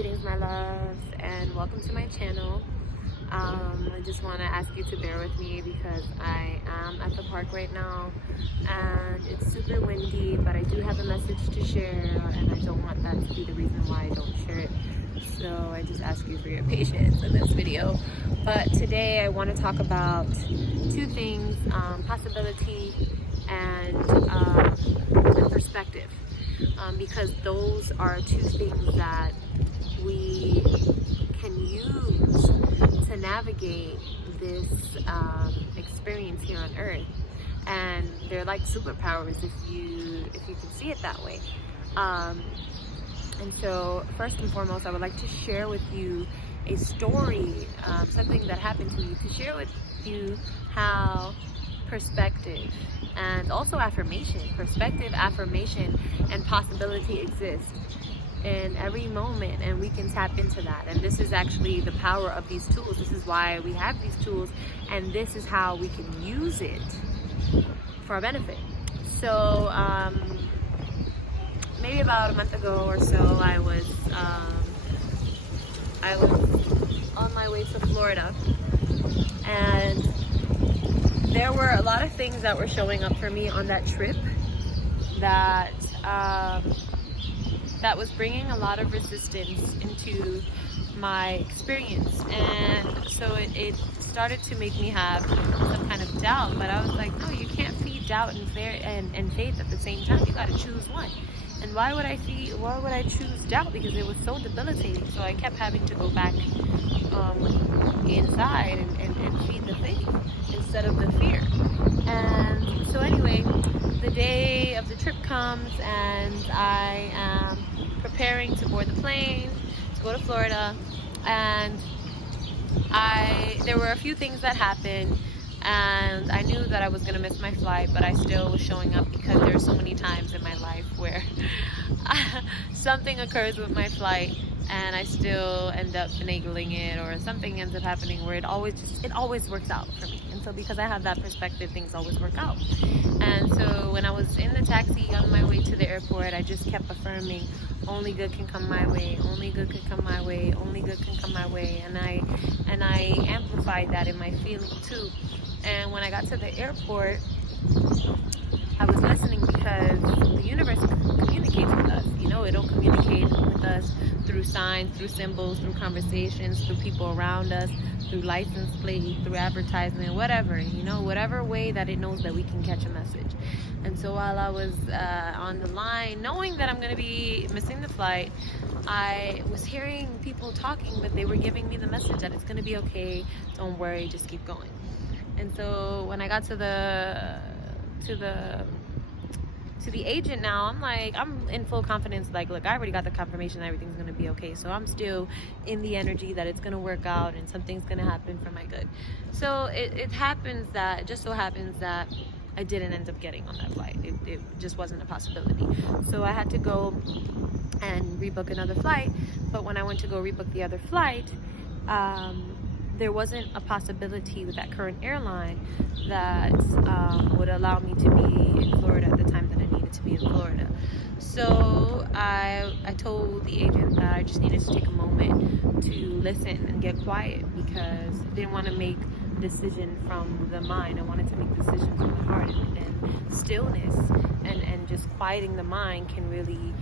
Greetings, my loves, and welcome to my channel. I just want to ask you to bear with me because I am at the park right now and it's super windy, but I do have a message to share and I don't want that to be the reason why I don't share it. So I just ask you for your patience in this video. But today I want to talk about two things, possibility and perspective. Because those are two things that we can use to navigate this experience here on Earth, and they're like superpowers if you can see it that way. And so, first and foremost, I would like to share with you a story, something that happened to me, to share with you how perspective and also perspective, affirmation, and possibility exist in every moment, and we can tap into that. And this is actually the power of these tools. This is why we have these tools, and this is how we can use it for our benefit. So maybe about a month ago or so, I was on my way to Florida, and there were a lot of things that were showing up for me on that trip that that was bringing a lot of resistance into my experience, and so it started to make me have some kind of doubt. But I was like, no, you can't feed doubt and faith at the same time. You got to choose one. And why would I choose doubt? Because it was so debilitating. So I kept having to go back inside and feed the faith instead of the fear. And so anyway, the day of the trip comes, and I am preparing to board the plane to go to Florida, and there were a few things that happened, and I knew that I was going to miss my flight, but I still was showing up because there are so many times in my life where something occurs with my flight and I still end up finagling it, or something ends up happening where it always works out for me. And so because I have that perspective, things always work out. And so when I was in the taxi on my way to the airport, I just kept affirming, only good can come my way, only good can come my way, only good can come my way. And I amplified that in my feeling too. And when I got to the airport, I was listening because the universe communicates with us. You know, it'll communicate with us through signs, through symbols, through conversations, through people around us, through license plate, through advertisement, whatever, you know, whatever way that it knows that we can catch a message. And so while I was on the line, knowing that I'm going to be missing the flight, I was hearing people talking, but they were giving me the message that it's going to be okay, don't worry, just keep going. And so when I got to the agent now, I'm in full confidence, like, look, I already got the confirmation that everything's going to be okay. So I'm still in the energy that it's going to work out and something's going to happen for my good. So it just so happens that I didn't end up getting on that flight. It just wasn't a possibility. So I had to go and rebook another flight. But when I went to go rebook the other flight, there wasn't a possibility with that current airline that would allow me to be in Florida at the time that I needed to be in Florida. So I told the agent that I just needed to take a moment to listen and get quiet, because I didn't want to make a decision from the mind. I wanted to make decisions from the heart, and stillness and just quieting the mind can really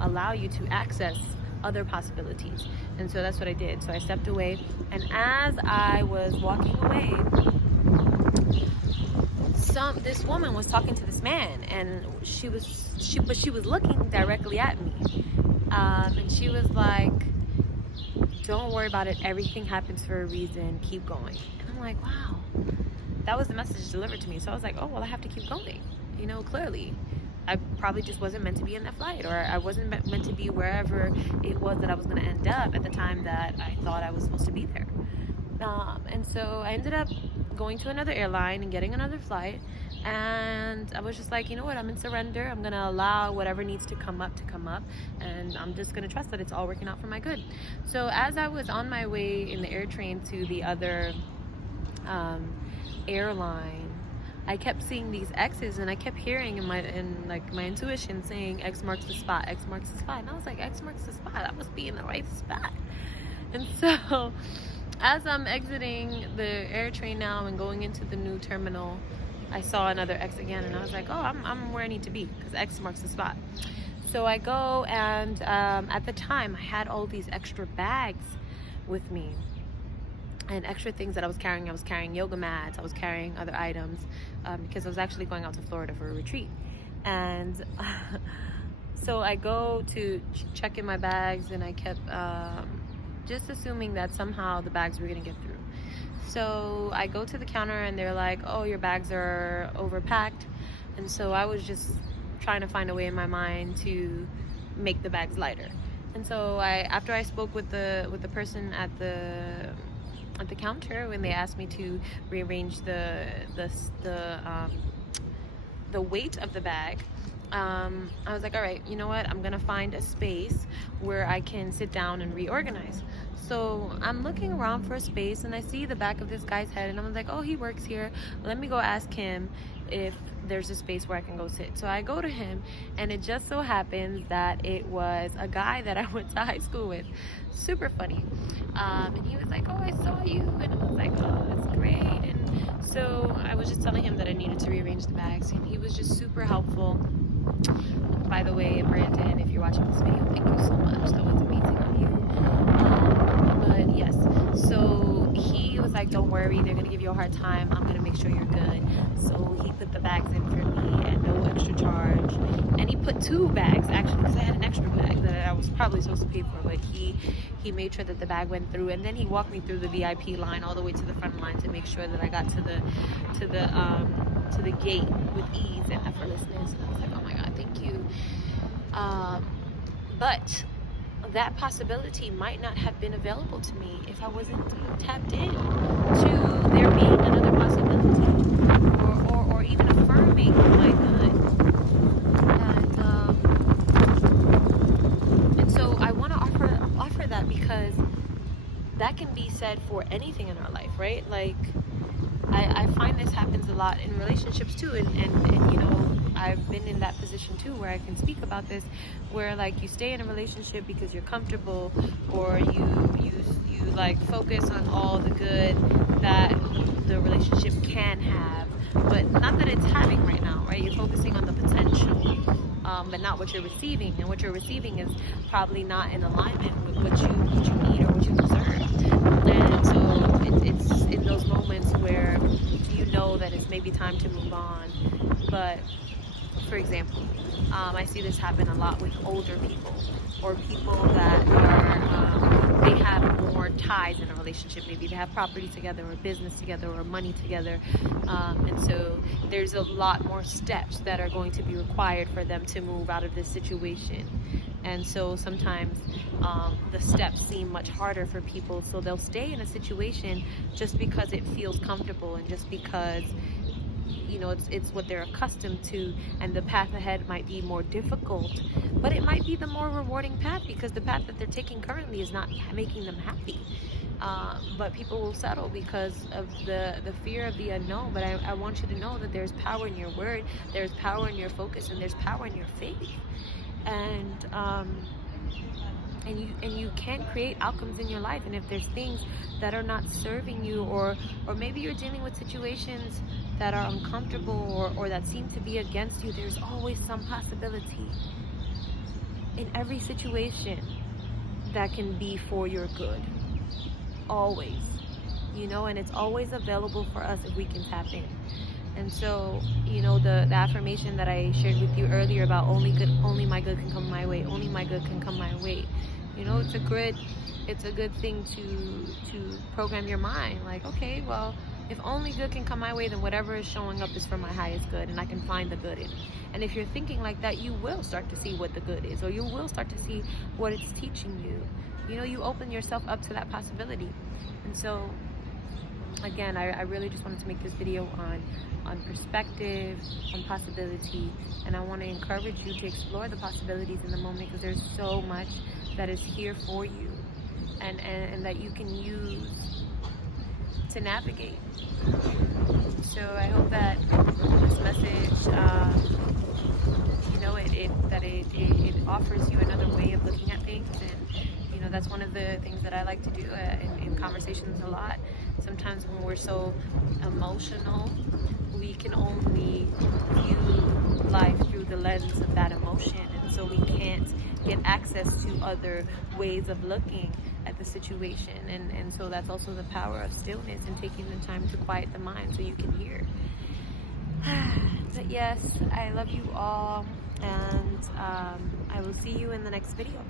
allow you to access other possibilities. And so that's what I did. So I stepped away, and as I was walking away, this woman was talking to this man, and she was looking directly at me, and she was like, don't worry about it, everything happens for a reason, keep going. And I'm like, wow, that was the message delivered to me. So I was like, oh well, I have to keep going, you know, clearly I probably just wasn't meant to be in that flight, or I wasn't meant to be wherever it was that I was going to end up at the time that I thought I was supposed to be there. And so I ended up going to another airline and getting another flight, and I was just like, you know what, I'm in surrender. I'm going to allow whatever needs to come up, and I'm just going to trust that it's all working out for my good. So as I was on my way in the air train to the other airline, I kept seeing these X's, and I kept hearing in my intuition saying X marks the spot, X marks the spot. And I was like, X marks the spot, I must be in the right spot. And so as I'm exiting the air train now and going into the new terminal, I saw another X again, and I was like, oh, I'm where I need to be, because X marks the spot. So I go, and at the time I had all these extra bags with me and extra things that I was carrying. I was carrying yoga mats, I was carrying other items, because I was actually going out to Florida for a retreat. And so I go to check in my bags, and I kept just assuming that somehow the bags were gonna get through. So I go to the counter, and they're like, oh, your bags are overpacked. And so I was just trying to find a way in my mind to make the bags lighter. And so after I spoke with the person at the counter, when they asked me to rearrange the weight of the bag, I was like, all right, you know what, I'm gonna find a space where I can sit down and reorganize. So I'm looking around for a space, and I see the back of this guy's head, and I'm like, oh, he works here, let me go ask him if there's a space where I can go sit. So I go to him, and it just so happens that it was a guy that I went to high school with. Super funny. And he was like, oh, I saw you, and I was like, oh, that's great. And so I was just telling him that I needed to rearrange the bags, and he was just super helpful. By the way, Brandon, if you're watching this video, thank you so much, that was amazing of you. But yes, so he was like, don't worry, they're gonna give you a hard time, I'm gonna make sure you're good. So he put the bags in for me at no extra charge, and he put 2 bags actually, because I had an extra bag that I was probably supposed to pay for, but he made sure that the bag went through. And then he walked me through the VIP line all the way to the front line to make sure that I got to the gate with ease and effortlessness. And I was like, oh my god, thank you. But that possibility might not have been available to me if I wasn't tapped in to there being another possibility, or even affirming my good. And so I want to offer that, because that can be said for anything in our life, right? Like I find this happens a lot in relationships too, and you know, I've been in that position too, where I can speak about this, where like you stay in a relationship because you're comfortable, or you like focus on all the good that the relationship can have, but not that it's having right now, right? You're focusing on the potential, but not what you're receiving, and what you're receiving is probably not in alignment with what you need or what you deserve. And so it's in those moments where you know that it's maybe time to move on. But for example, I see this happen a lot with older people, or people that are, they have more ties in a relationship. Maybe they have property together, or business together, or money together. And so there's a lot more steps that are going to be required for them to move out of this situation. And so sometimes the steps seem much harder for people, so they'll stay in a situation just because it feels comfortable, and just because, you know, it's what they're accustomed to, and the path ahead might be more difficult, but it might be the more rewarding path, because the path that they're taking currently is not making them happy. But people will settle because of the fear of the unknown. But I want you to know that there's power in your word, there's power in your focus, and there's power in your faith. And you can create outcomes in your life. And if there's things that are not serving you, or maybe you're dealing with situations that are uncomfortable, or that seem to be against you, there's always some possibility in every situation that can be for your good. Always, you know, and it's always available for us if we can tap in. And so, you know, the affirmation that I shared with you earlier about only my good can come my way, only my good can come my way. You know, it's a good thing to program your mind. Like, okay, well, if only good can come my way, then whatever is showing up is for my highest good, and I can find the good in it. And if you're thinking like that, you will start to see what the good is, or you will start to see what it's teaching you. You know, you open yourself up to that possibility. And so, again, I really just wanted to make this video on perspective, on possibility, and I want to encourage you to explore the possibilities in the moment, because there's so much that is here for you, and that you can use to navigate. So I hope that this message, it offers you another way of looking at things. And that's one of the things that I like to do in conversations a lot. Sometimes when we're so emotional, we can only view life through the lens of that emotion, and so we can't get access to other ways of looking at the situation. And so that's also the power of stillness and taking the time to quiet the mind so you can hear. But yes, I love you all, and I will see you in the next video.